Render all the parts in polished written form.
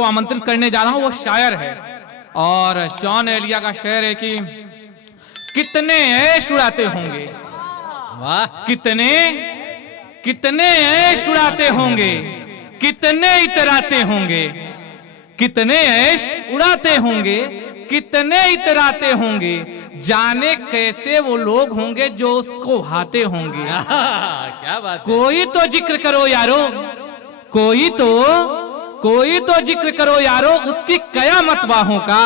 को आमंत्रित करने जा रहा हूं, वो शायर है। और जॉन एलिया का शेर है कि कितने ऐश उड़ाते होंगे, वाह, कितने कितने ऐश उड़ाते होंगे, कितने इतराते होंगे, कितने ऐश उड़ाते होंगे, कितने इतराते होंगे, जाने कैसे वो लोग होंगे जो उसको भाते होंगे। क्या बात है। कोई तो जिक्र करो यारो, कोई तो जिक्र करो यारो उसकी कयामत बाहों का,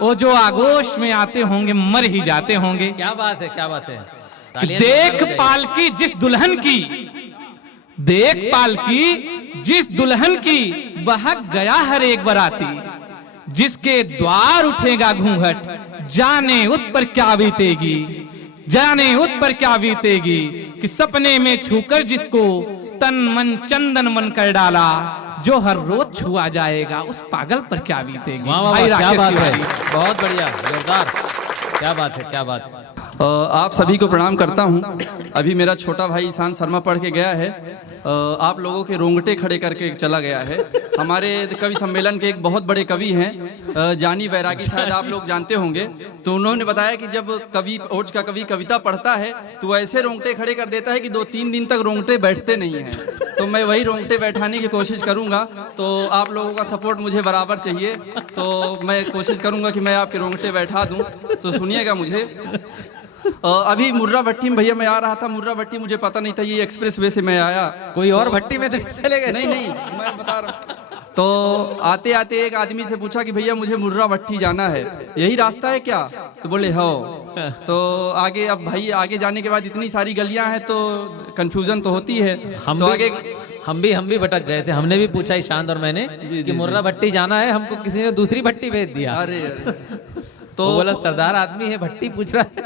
वो जो आगोश में आते होंगे मर ही जाते होंगे। क्या बात है, क्या बात है। देख पालकी जिस दुल्हन की, देख पालकी जिस दुल्हन की, बहक गया हर एक बराती, जिसके द्वार उठेगा घूंघट, जाने उस पर क्या बीतेगी, जाने उस पर क्या बीतेगी, कि सपने में छूकर जिसको तन मन चंदन मन कर डाला, जो हर रोज छुआ जाएगा उस पागल पर क्या बीतेगी। वाह वाह, भाई क्या राकेश बात है, तिवारी। बहुत बढ़िया, जोरदार, क्या बात है, क्या बात है। आप सभी को प्रणाम करता हूं। अभी मेरा छोटा भाई ईशान शर्मा पढ़ के गया है, आप लोगों के रोंगटे खड़े करके चला गया है। हमारे कवि सम्मेलन के एक बहुत बड़े कवि हैं, जानी बैरागी, शायद आप लोग जानते होंगे। तो उन्होंने बताया कि जब कवि, ओज का कवि कविता पढ़ता है तो ऐसे रोंगटे खड़े कर देता है कि 2-3 दिन तक रोंगटे बैठते नहीं हैं। तो मैं वही रोंगटे बैठाने की कोशिश करूंगा, तो आप लोगों का सपोर्ट मुझे बराबर चाहिए। तो मैं कोशिश करूंगा कि मैं आपके रोंगटे बैठा दूं। तो सुनिएगा मुझे। अभी मुर्रा भट्टी में भैया मैं आ रहा था, मुर्रा भट्टी मुझे पता नहीं था, ये एक्सप्रेस वे से मैं आया। कोई और भट्टी में तो चले गए? नहीं नहीं, मैं बता रहा हूँ। तो आते आते एक आदमी से पूछा कि भैया मुझे मुर्रा भट्टी जाना है, यही रास्ता है क्या? तो बोले हो। तो आगे, अब भाई आगे जाने के बाद इतनी सारी गलियां हैं तो कंफ्यूजन तो होती है। तो आगे हम भी भटक गए थे। हमने भी पूछा ईशान और मैंने कि मुर्रा भट्टी जाना है, हमको किसी ने दूसरी भट्टी भेज दिया। अरे तो बोला सरदार आदमी है, भट्टी पूछ रहा है।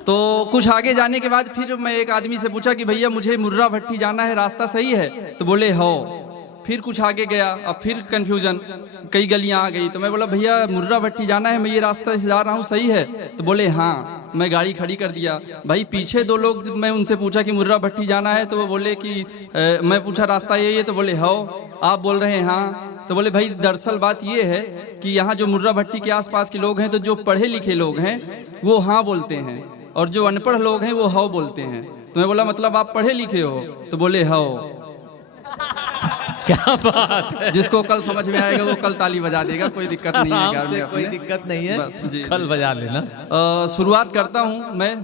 तो कुछ आगे जाने के बाद फिर मैं एक आदमी से पूछा कि भैया मुझे मुर्रा भट्टी जाना है, रास्ता सही है? तो बोले हो। फिर कुछ आगे गया, अब फिर कंफ्यूजन, कई गलियां आ गई। तो मैं बोला भैया मुर्रा भट्टी जाना है, मैं ये रास्ता से जा रहा हूँ, सही है? तो बोले हाँ। मैं गाड़ी खड़ी कर दिया। भाई पीछे 2 लोग, मैं उनसे पूछा कि मुर्रा भट्टी जाना है, तो वो बोले कि मैं पूछा रास्ता यही है? तो बोले हो। आप बोल रहे हैं हाँ। तो बोले भाई दरअसल बात ये है कि यहाँ जो मुर्रा भट्टी के आसपास के लोग हैं, तो जो पढ़े लिखे लोग हैं वो हाँ बोलते हैं, और जो अनपढ़ लोग हैं वो हाउ बोलते हैं। तो मैं बोला मतलब आप पढ़े लिखे हो? तो बोले हाउ। क्या बात है। जिसको कल समझ में आएगा वो कल ताली बजा देगा, कोई दिक्कत नहीं है। घर में कोई दिक्कत नहीं है, बस जी, कल बजा लेना। शुरुआत करता हूँ मैं,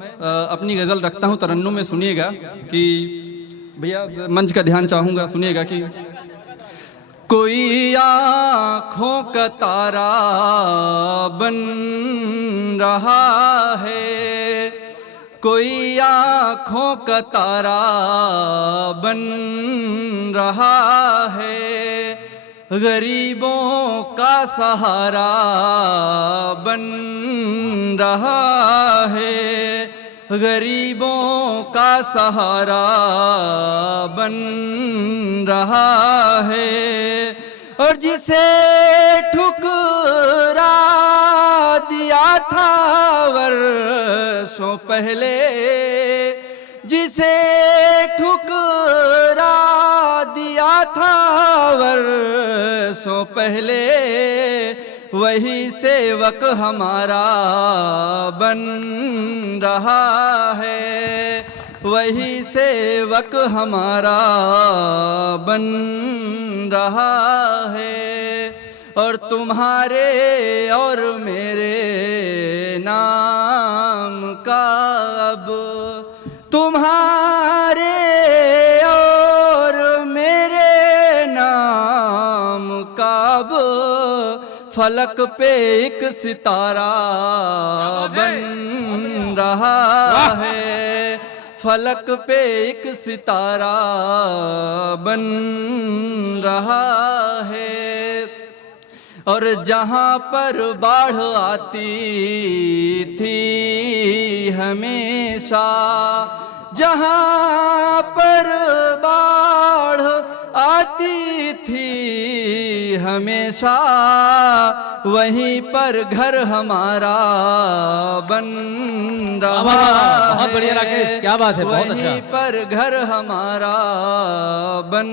अपनी गजल रखता हूँ तरन्नुम में। सुनिएगा कि भैया मंच का ध्यान चाहूंगा, सुनिएगा कि कोई आँखों का तारा बन रहा है, कोई आँखों का तारा बन रहा है, गरीबों का सहारा बन रहा है, गरीबों का सहारा बन रहा है। और जिसे ठुकरा दिया था वर्षों पहले, जिसे ठुकरा दिया था वर्षों पहले, वही सेवक हमारा बन रहा है, वही सेवक हमारा बन रहा है। और तुम्हारे और मेरे नाम का अब, तुम्हारे और मेरे नाम का अब फलक पे एक सितारा बन रहा है, फलक पे एक सितारा बन रहा है। और जहाँ पर बाढ़ आती थी हमेशा, जहाँ पर बाढ़ आती थी हमेशा, वहीं पर घर हमारा बन रहा बहुत बढ़िया राकेश, क्या बात है, बहुत वहीं अच्छा। पर घर हमारा बन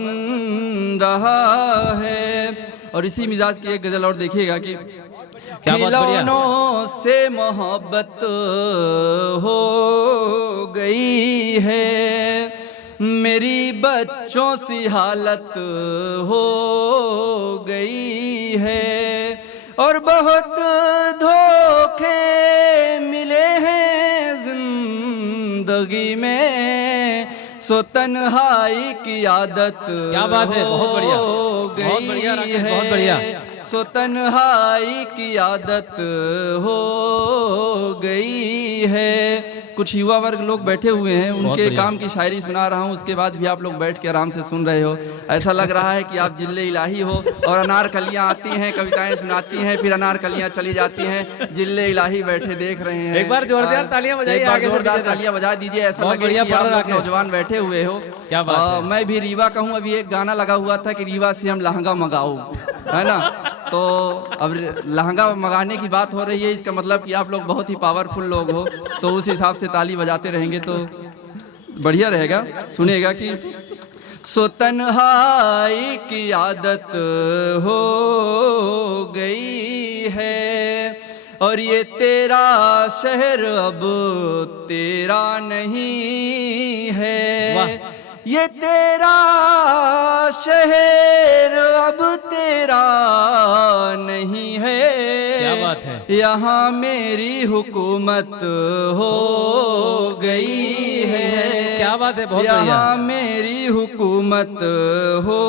रहा है। और इसी मिजाज की एक गजल और देखिएगा कि क्या बात, बढ़िया। खिलौनों से मोहब्बत हो गई है, मेरी बच्चों सी हालत हो गई है, और बहुत धोखे मिले हैं जिंदगी में, सो तन्हाई की आदत क्या बात है, बहुत बढ़िया, हो बहुत बढ़िया गई राकेश, बहुत बढ़िया। है, सो तन्हाई की आदत हो गई है। कुछ युवा वर्ग लोग बैठे हुए हैं, उनके बढ़िया। काम की शायरी सुना रहा हूँ, उसके बाद भी आप लोग बैठ के आराम से सुन रहे हो। ऐसा लग रहा है कि आप जिले इलाही हो और अनारकलियाँ आती हैं, कविताएं सुनाती हैं, फिर अनारकलियाँ चली जाती हैं, जिले इलाही बैठे देख रहे हैं। एक बार जोरदार तालियां बजाइए, एक बार आगे से जोरदार पीछे तक। तालियां बजा दीजिए, ऐसा बहुत लगे बढ़िया कि पढ़ आप रहा लोग है। नौजवान बैठे हुए हो। क्या बात है। मैं भी रीवा का हूँ, अभी एक गाना लगा हुआ था कि रीवा से हम लहंगा मंगाओ, है ना। तो अब लहंगा मंगाने की बात हो रही है, इसका मतलब कि आप लोग बहुत ही पावरफुल लोग हो, तो उस हिसाब से ताली बजाते रहेंगे तो बढ़िया रहेगा। सुनिएगा कि सो तन्हाई की आदत हो गई है, और ये तेरा शहर अब तेरा नहीं है, वाह। ये तेरा शहर अब तेरा नहीं है, क्या बात है। यहाँ मेरी हुकूमत हो गई है, क्या बात है, बहुत बढ़िया। यहाँ मेरी हुकूमत हो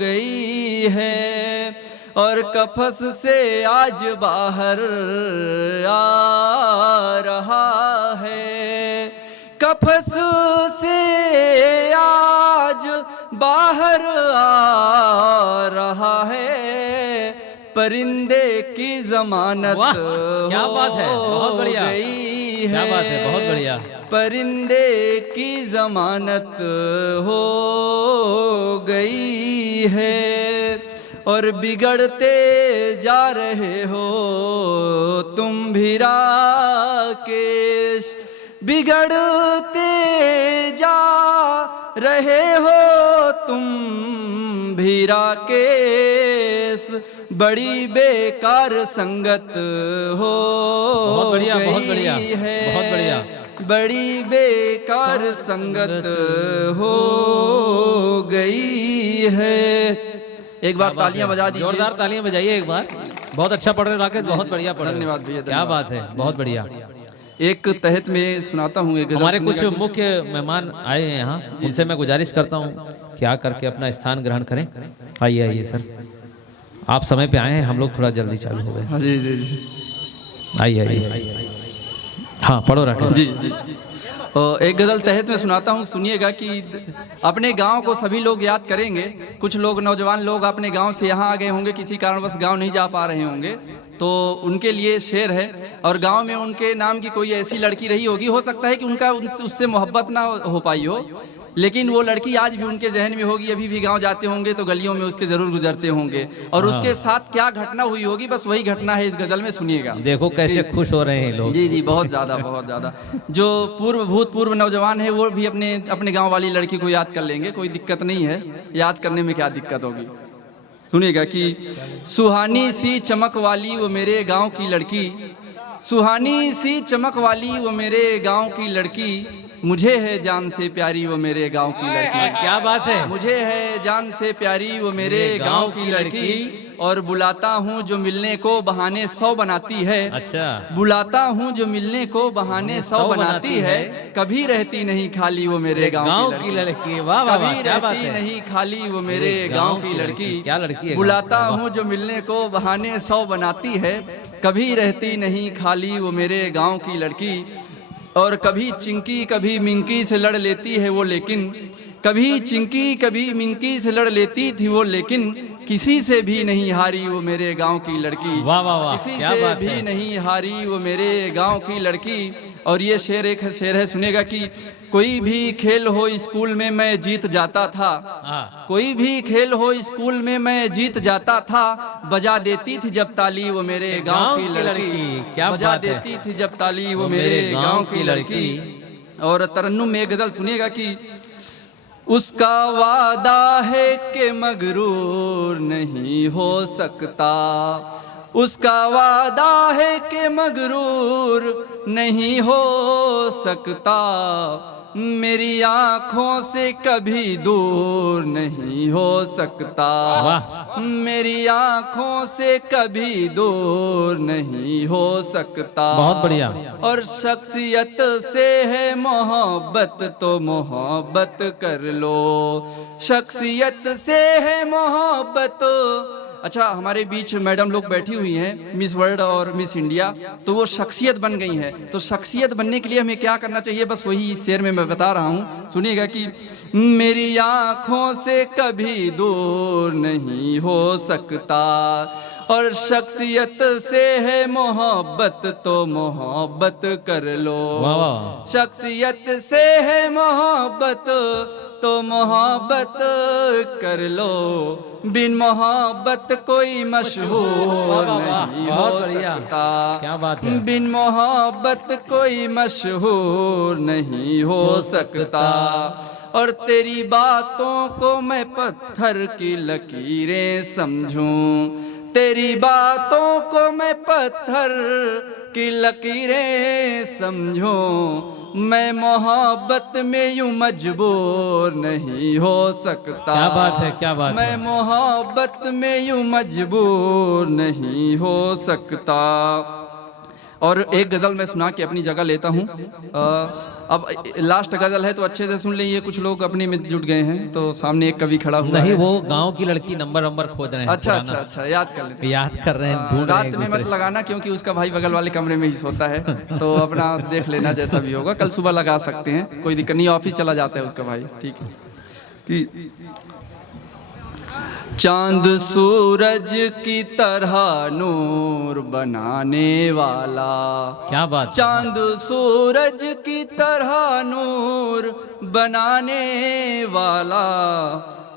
गई है, और कफस से आज बाहर आ रहा है, कफस से आज बाहर आ रहा है, परिंदे की जमानत वाह, क्या बात है, बहुत बढ़िया। हो गई है, क्या बात है, बहुत बढ़िया। परिंदे की जमानत हो गई है, और बिगड़ते जा रहे हो तुम भी राकेश, बिगड़ते जा रहे हो तुम भी राकेश, बड़ी बेकार संगत हो बहुत बढ़िया, बहुत बढ़िया, गई है, बहुत बढ़िया। बड़ी बेकार संगत हो गई है। एक बार तालियां बजा दीजिए, जोरदार तालियां बजाइए एक बार। बहुत अच्छा पढ़ रहे राकेश, बहुत बढ़िया पढ़ रहे। धन्यवाद भैया, क्या बात है, बहुत बढ़िया। एक तहत में सुनाता हूँ एक गजल। हमारे कुछ सुनिएगा कि- मुख्य मेहमान आए हैं यहाँ, उनसे मैं गुजारिश करता हूँ कि आ करके अपना स्थान ग्रहण करें। आइए आइए सर, आप समय पे आए हैं, हम लोग थोड़ा जल्दी चालू हो गए। हाँ जी जी जी आइए आइए। हाँ पढ़ो राकेश जी जी। एक गजल तहत में सुनाता हूँ, सुनिएगा कि अपने गांव को सभी लोग याद करेंगे। कुछ लोग, नौजवान लोग अपने गांव से यहाँ आ गए होंगे, किसी कारणवश गांव नहीं जा पा रहे होंगे, तो उनके लिए शेर है। और गांव में उनके नाम की कोई ऐसी लड़की रही होगी, हो सकता है कि उनका उससे मोहब्बत ना हो पाई हो, लेकिन वो लड़की आज भी उनके जहन में होगी। अभी भी गांव जाते होंगे तो गलियों में उसके जरूर गुजरते होंगे, और उसके साथ क्या घटना हुई होगी, बस वही घटना है इस गजल में, सुनिएगा। देखो कैसे खुश हो रहे हैं लोग। जी जी, बहुत ज़्यादा बहुत ज़्यादा। जो भूतपूर्व नौजवान है वो भी अपने गांव वाली लड़की को याद कर लेंगे, कोई दिक्कत नहीं है, याद करने में क्या दिक्कत होगी। सुनिएगा कि सुहानी सी चमक वाली वो मेरे गांव की लड़की, सुहानी सी चमक वाली वो मेरे गांव की लड़की, मुझे है जान से प्यारी वो मेरे गांव की लड़की। क्या बात है। मुझे है जान से प्यारी वो मेरे गांव की लड़की, और बुलाता हूँ जो मिलने को बहाने 100 बनाती है। अच्छा। बुलाता हूँ जो मिलने को बहाने 100 बनाती है, कभी रहती नहीं खाली वो मेरे गांव की लड़की। वाह वाह वाह, कभी क्या बात रहती है। नहीं खाली वो मेरे गांव की लड़की। क्या लड़की है। बुलाता हूँ जो मिलने को बहाने 100 बनाती है, कभी रहती नहीं खाली वो मेरे गांव की लड़की। और कभी चिंकी कभी मिंकी से लड़ लेती है वो, लेकिन कभी चिंकी कभी मिंकी से लड़ लेती थी वो, लेकिन किसी से भी नहीं हारी वो मेरे गांव की लड़की। वाह वाह वाह, किसी क्या से बात भी है। नहीं हारी वो मेरे गांव की लड़की। और ये शेर एक शेर है, सुनेगा कि कोई भी खेल हो स्कूल में मैं जीत जाता था, कोई भी खेल हो स्कूल में मैं जीत जाता था, बजा देती थी जब ताली वो मेरे गांव की लड़की, क्या बजा बात है। देती थी जब ताली वो मेरे गांव की लड़की। और तरन्नुम में एक गजल सुनिएगा कि उसका वादा है कि मगरूर नहीं हो सकता, उसका वादा है कि मगरूर नहीं हो सकता, मेरी आंखों से कभी दूर नहीं हो सकता, मेरी आंखों से कभी दूर नहीं हो सकता। बहुत बढ़िया। और शख्सियत से है मोहब्बत तो मोहब्बत कर लो, शख्सियत से है मोहब्बत। अच्छा, हमारे बीच मैडम लोग बैठी हुई हैं, मिस वर्ल्ड और मिस इंडिया, तो वो शख्सियत बन गई हैं। तो शख्सियत बनने के लिए हमें क्या करना चाहिए, बस वही इस शेर में मैं बता रहा हूँ, सुनिएगा कि मेरी आँखों से कभी दूर नहीं हो सकता, और शख्सियत से है मोहब्बत तो मोहब्बत कर लो, शख्सियत से है मोहब्बत तो मोहब्बत कर लो, बिन मोहब्बत कोई मशहूर नहीं हो सकता, क्या बात है। बिन मोहब्बत कोई मशहूर नहीं हो सकता। और तेरी बातों को मैं पत्थर की लकीरें समझूं, तेरी बातों को मैं पत्थर की लकीरें समझूं, मैं मोहब्बत में यूं मजबूर नहीं हो सकता। क्या बात है, क्या बात है। मैं मोहब्बत में यूं मजबूर नहीं हो सकता। और एक गज़ल मैं सुना के अपनी जगह लेता हूँ। अब लास्ट गज़ल है तो अच्छे से सुन लें, ये कुछ लोग अपने में जुट गए हैं, तो सामने एक कवि खड़ा हुआ नहीं, है। वो गांव की लड़की नंबर खोज रहे हैं। अच्छा पुराना। अच्छा अच्छा, याद कर लेते हैं। याद कर रहे हैं, ढूंढ रहे हैं रात एक में मत दूसरे। लगाना, क्योंकि उसका भाई बगल वाले कमरे में ही सोता है, तो अपना देख लेना जैसा भी होगा, कल सुबह लगा सकते हैं, कोई दिक्कत नहीं, ऑफिस चला जाता है उसका भाई, ठीक है। कि चांद सूरज की तरह नूर बनाने वाला, क्या बात है। चांद सूरज की तरह नूर बनाने वाला,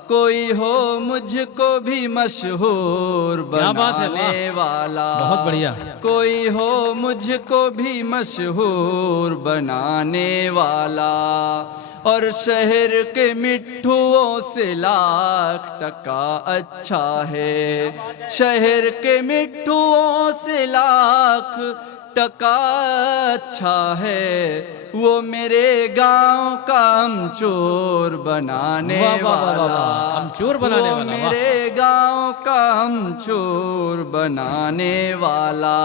कोई हो मुझको भी मशहूर क्या बात है, बनाने वाला, बहुत बढ़िया। कोई हो मुझको भी मशहूर बनाने वाला, और शहर के मिट्ठुओं से लाख टका अच्छा है, शहर के मिट्ठुओं से लाख टका अच्छा है, वो मेरे गांव का अमचूर बनाने वाला, अमचूर बनाने वो वाला, मेरे गांव का अमचूर बनाने वाला,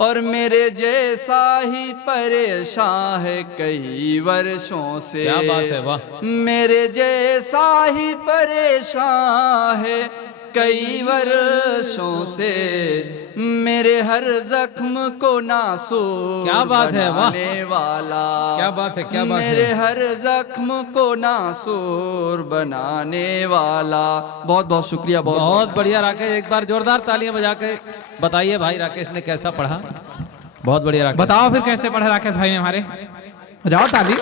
और मेरे जैसा ही परेशान है कई वर्षों से, क्या बात है, वाह। मेरे जैसा ही परेशान है कई वर्षों से, मेरे हर जख्म को नासूर क्या बात है, वाह। बनाने वाला, क्या बात है, क्या बात है। मेरे हर जख्म को नासूर बनाने वाला। बहुत बहुत शुक्रिया। बहुत बढ़िया राकेश, एक बार जोरदार तालियां बजा के बताइए भाई राकेश ने कैसा पढ़ा। बहुत बढ़िया राकेश। बताओ फिर कैसे पढ़े राकेश भाई ने हमारे, बजाओ ताली।